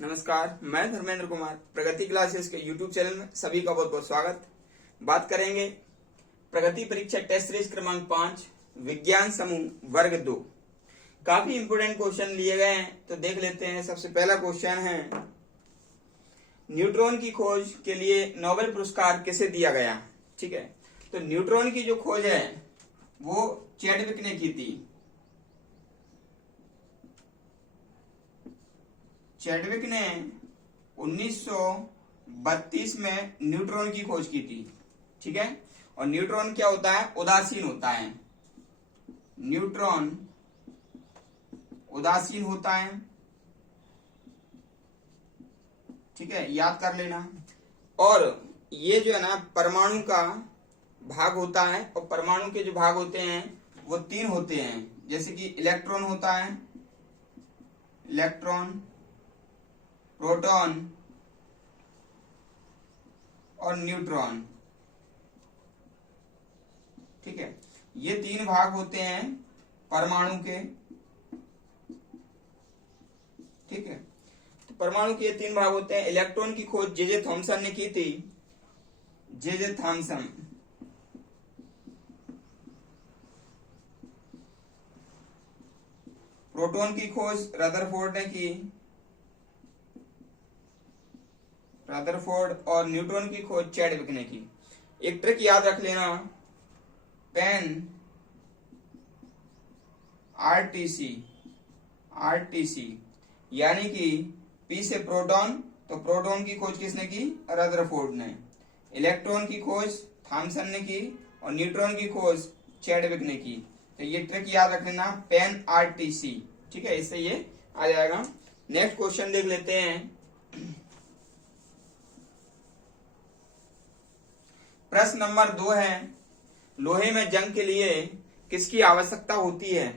नमस्कार, मैं धर्मेंद्र कुमार प्रगति क्लासेस के YouTube चैनल में सभी का बहुत बहुत स्वागत। बात करेंगे प्रगति परीक्षा टेस्ट सीरीज क्रमांक 5 विज्ञान समूह वर्ग 2। काफी इंपोर्टेंट क्वेश्चन लिए गए हैं, तो देख लेते हैं। सबसे पहला क्वेश्चन है, न्यूट्रॉन की खोज के लिए नोबेल पुरस्कार किसे दिया गया। ठीक है, तो न्यूट्रॉन की जो खोज है वो चैडविक ने की थी। चैडविक ने 1932 में न्यूट्रॉन की खोज की थी। ठीक है, और न्यूट्रॉन क्या होता है? उदासीन होता है। न्यूट्रॉन उदासीन होता है। ठीक है, याद कर लेना। और ये जो है ना, परमाणु का भाग होता है, और परमाणु के जो भाग होते हैं वो 3 होते हैं। जैसे कि इलेक्ट्रॉन होता है, इलेक्ट्रॉन, प्रोटॉन और न्यूट्रॉन। ठीक है, ये 3 भाग होते हैं परमाणु के। ठीक है, तो परमाणु के ये 3 भाग होते हैं। इलेक्ट्रॉन की खोज जे थॉमसन ने की थी, जे थॉमसन। प्रोटॉन की खोज रदरफोर्ड ने की, रदरफोर्ड। और न्यूट्रॉन की खोज चैडविक ने की। एक ट्रिक याद रख लेना, पेन आरटीसी, यानी कि पी से प्रोटॉन, तो प्रोटॉन की खोज किसने की? रदरफोर्ड ने। इलेक्ट्रॉन की खोज थॉमसन ने की, और न्यूट्रॉन की खोज चैडविक ने की। तो ये ट्रिक याद रख लेना, पेन आरटीसी। ठीक है, इससे ये आ जाएगा। नेक्स्ट क्वेश्चन देख लेते हैं। प्रश्न नंबर 2 है, लोहे में जंग के लिए किसकी आवश्यकता होती है।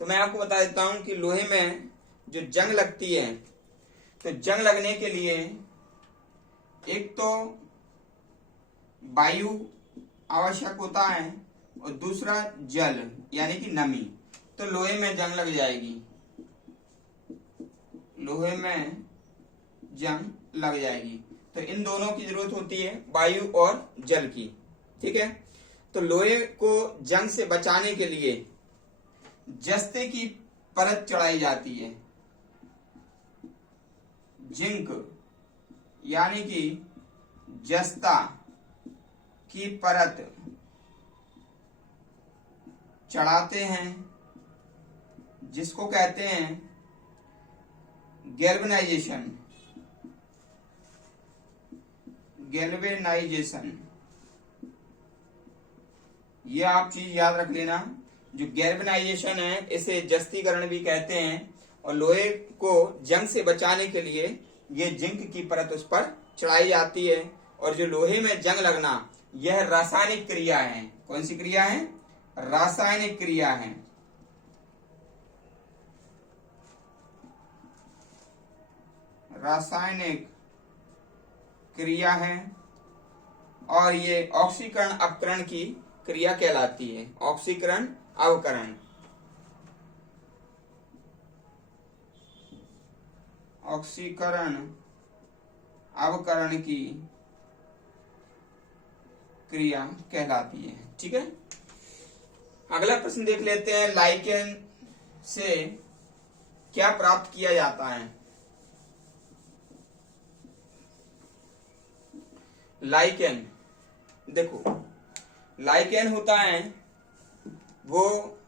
तो मैं आपको बता देता हूं कि लोहे में जो जंग लगती है, तो जंग लगने के लिए एक तो वायु आवश्यक होता है, और दूसरा जल यानी कि नमी। तो लोहे में जंग लग जाएगी, लोहे में जंग लग जाएगी। तो इन दोनों की जरूरत होती है, वायु और जल की। ठीक है, तो लोहे को जंग से बचाने के लिए जस्ते की परत चढ़ाई जाती है। जिंक यानी कि जस्ता की परत चढ़ाते हैं, जिसको कहते हैं गैल्वेनाइजेशन। ये आप चीज याद रख लेना। जो गैल्वेनाइजेशन है, इसे जस्तीकरण भी कहते हैं। और लोहे को जंग से बचाने के लिए ये जिंक की परत उस पर चढ़ाई जाती है। और जो लोहे में जंग लगना, यह रासायनिक क्रिया है। कौन सी क्रिया है? रासायनिक क्रिया है। रासायनिक क्रिया है, और ये ऑक्सीकरण अपकरण की क्रिया कहलाती है। ऑक्सीकरण अवकरण, ऑक्सीकरण अवकरण की क्रिया कहलाती है। ठीक है, अगला प्रश्न देख लेते हैं। लाइकेन से क्या प्राप्त किया जाता है। लाइकेन, देखो, लाइकेन होता है वो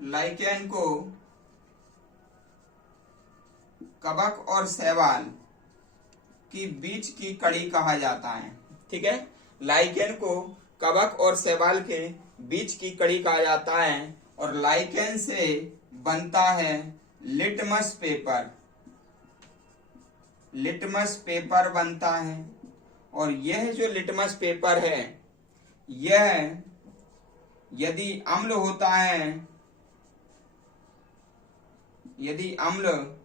लाइकेन को कवक और शैवाल की बीच की कड़ी कहा जाता है। ठीक है, लाइकेन को कवक और शैवाल के बीच की कड़ी कहा जाता है। और लाइकेन से बनता है लिटमस पेपर। लिटमस पेपर बनता है। और यह जो लिटमस पेपर है, यह यदि अम्ल होता है, यदि अम्ल,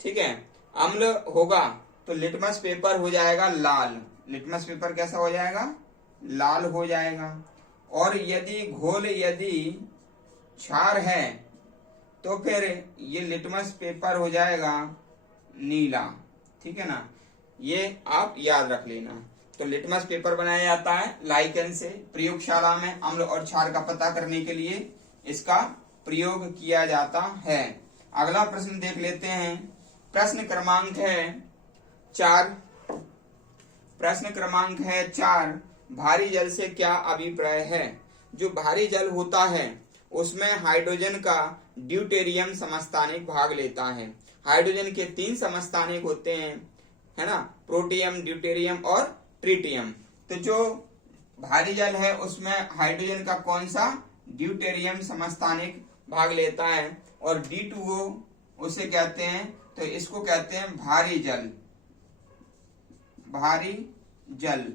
ठीक है, अम्ल होगा तो लिटमस पेपर हो जाएगा लाल। लिटमस पेपर कैसा हो जाएगा? लाल हो जाएगा। और यदि घोल यदि क्षार है तो फिर ये लिटमस पेपर हो जाएगा नीला। ठीक है ना, ये आप याद रख लेना। तो लिटमस पेपर बनाया जाता है लाइकेन से। प्रयोगशाला में अम्ल और क्षार का पता करने के लिए इसका प्रयोग किया जाता है। अगला प्रश्न देख लेते हैं। प्रश्न क्रमांक है 4। प्रश्न क्रमांक है 4। भारी जल से क्या अभिप्राय है? जो भारी जल होता है उसमें हाइड्रोजन का ड्यूटेरियम समस्थानिक भाग लेता है। हाइड्रोजन के 3 समस्थानिक होते हैं, है ना, प्रोटियम, ड्यूटेरियम और ट्रिटियम। तो जो भारी जल है उसमें हाइड्रोजन का कौन सा? ड्यूटेरियम समस्थानिक भाग लेता है। और D2O उसे कहते हैं, तो इसको कहते हैं भारी जल। भारी जल,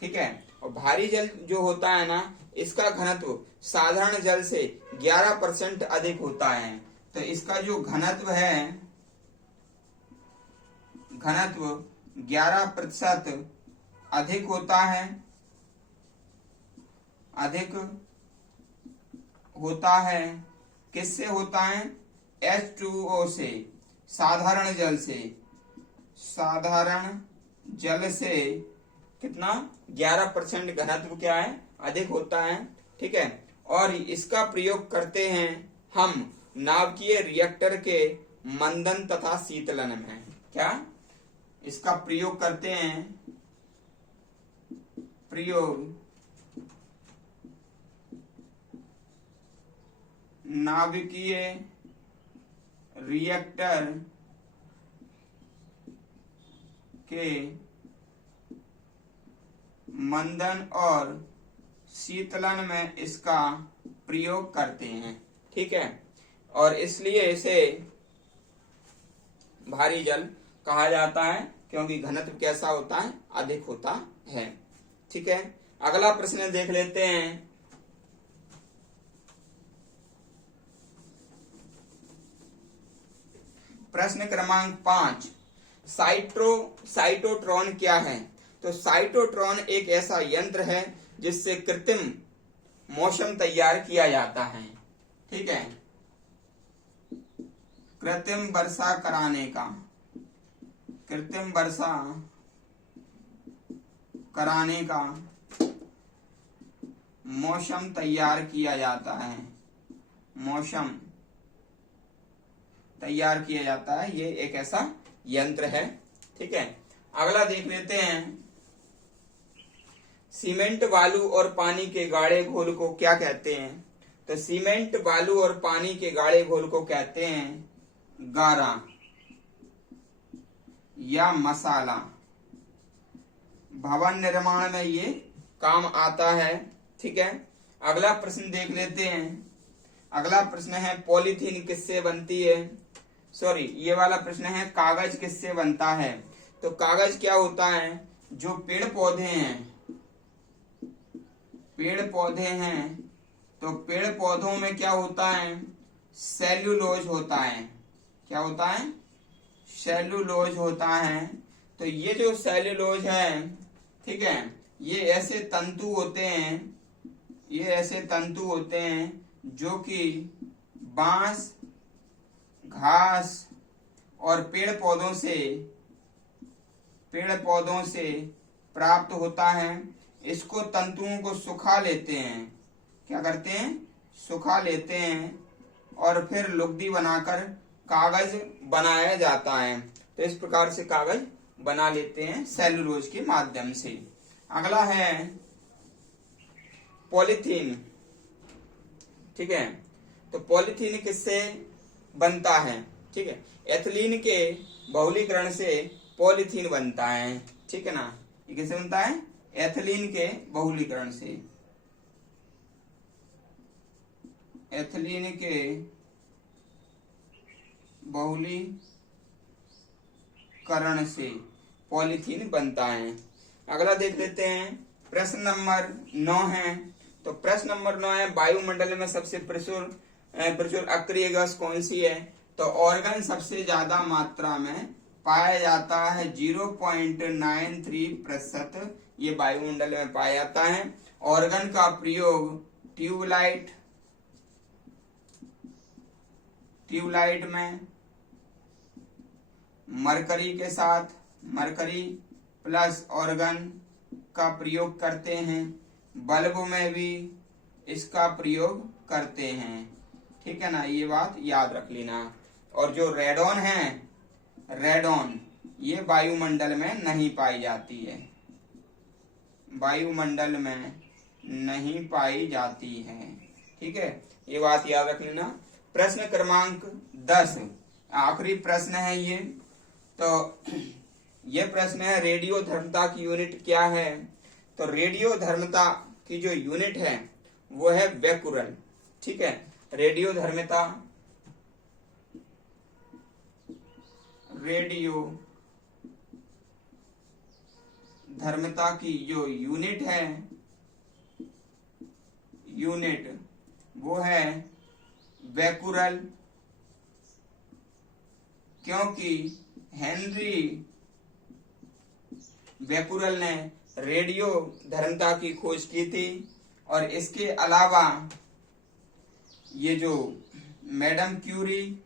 ठीक है। और भारी जल जो होता है ना, इसका घनत्व साधारण जल से 11% अधिक होता है। तो इसका जो घनत्व है, घनत्व 11% अधिक होता है, अधिक होता है। किससे होता है? H2O से, साधारण जल से। साधारण जल से कितना? 11% घनत्व क्या है? अधिक होता है। ठीक है। और इसका प्रयोग करते हैं हम नाभिकीय रिएक्टर के मंदन तथा शीतलन में। क्या? इसका प्रयोग करते हैं, प्रयोग नाभिकीय रिएक्टर के मंदन और शीतलन में इसका प्रयोग करते हैं। ठीक है। और इसलिए इसे भारी जल कहा जाता है, क्योंकि घनत्व कैसा होता है? अधिक होता है। ठीक है। अगला प्रश्न देख लेते हैं। प्रश्न क्रमांक 5। साइटोट्रॉन क्या है? तो साइटोट्रॉन एक ऐसा यंत्र है जिससे कृत्रिम मौसम तैयार किया जाता है। ठीक है। कृत्रिम वर्षा कराने का, कृत्रिम वर्षा कराने का मौसम तैयार किया जाता है। मौसम तैयार किया जाता है, ये एक ऐसा यंत्र है। ठीक है। अगला देख लेते हैं। सीमेंट, बालू और पानी के गाढ़े घोल को क्या कहते हैं? तो सीमेंट, बालू और पानी के गाढ़े घोल को कहते हैं गारा या मसाला। भवन निर्माण में ये काम आता है। ठीक है। अगला प्रश्न देख लेते हैं। अगला प्रश्न है पॉलीथीन किससे बनती है? सॉरी, ये वाला प्रश्न है कागज किससे बनता है? तो कागज क्या होता है? जो पेड़ पौधे हैं, पेड़ पौधे हैं, तो पेड़ पौधों में क्या होता है? सेल्यूलोज होता है। क्या होता है? सेल्यूलोज होता है। तो ये जो सेल्यूलोज है, ठीक है, ये ऐसे तंतु होते हैं, ये ऐसे तंतु होते हैं जो कि बांस, घास और पेड़ पौधों से प्राप्त होता है। इसको तंतुओं को सुखा लेते हैं। क्या करते हैं? सुखा लेते हैं और फिर लुगदी बनाकर कागज बनाया जाता है। तो इस प्रकार से कागज बना लेते हैं सेल्यूलोज के माध्यम से। अगला है पॉलीथीन। ठीक है। तो पॉलीथीन किससे बनता है? ठीक है। एथिलीन के बहुलीकरण से पॉलीथीन बनता है। ठीक है ना। ये किससे बनता है? एथिलीन के बहुलीकरण से। एथिलीन के बहुलीकरण से पॉलीथीन बनता है। अगला देख लेते हैं। प्रश्न नंबर 9 है। तो प्रश्न नंबर 9 है वायुमंडल में सबसे प्रचुर अक्रिय गैस कौन सी है? तो ऑर्गन सबसे ज्यादा मात्रा में पाया जाता है 0.93% ये वायुमंडल में पाया जाता है। ऑर्गन का प्रयोग ट्यूबलाइट में मरकरी के साथ, मरकरी प्लस ऑर्गन का प्रयोग करते हैं। बल्ब में भी इसका प्रयोग करते हैं, ठीक है ना, ये बात याद रख लेना। और जो रेडॉन है, रेडॉन ये वायुमंडल में नहीं पाई जाती है, वायुमंडल में नहीं पाई जाती है, ठीक है, ये बात याद रख लेना। प्रश्न क्रमांक 10 आखिरी प्रश्न है ये। तो ये प्रश्न है रेडियो धर्मता की यूनिट क्या है। तो रेडियो धर्मता की जो यूनिट है वो है बेकुरल, ठीक है। रेडियो धर्मता, रेडियो धर्मता की जो यूनिट है, यूनिट वो है बेकुरल, क्योंकि हेनरी बेकुरल ने रेडियो धर्मता की खोज की थी। और इसके अलावा ये जो मैडम क्यूरी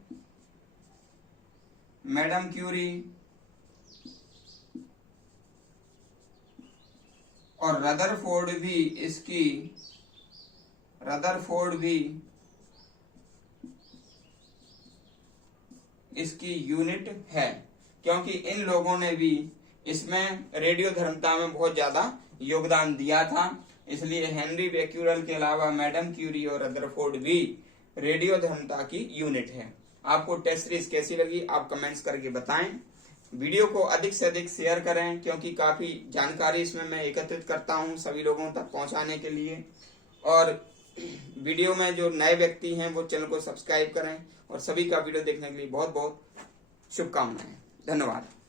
और रदरफोर्ड भी इसकी यूनिट है, क्योंकि इन लोगों ने भी इसमें रेडियो धर्मता में बहुत ज्यादा योगदान दिया था। इसलिए हेनरी बेक्यूरल के अलावा मैडम क्यूरी और रदरफोर्ड भी रेडियो धर्मता की यूनिट है। आपको टेस्ट सीरीज कैसी लगी आप कमेंट्स करके बताएं। वीडियो को अधिक से अधिक शेयर करें, क्योंकि काफी जानकारी इसमें मैं एकत्रित करता हूं सभी लोगों तक पहुंचाने के लिए। और वीडियो में जो नए व्यक्ति हैं वो चैनल को सब्सक्राइब करें। और सभी का वीडियो देखने के लिए बहुत बहुत शुभकामनाएं। धन्यवाद।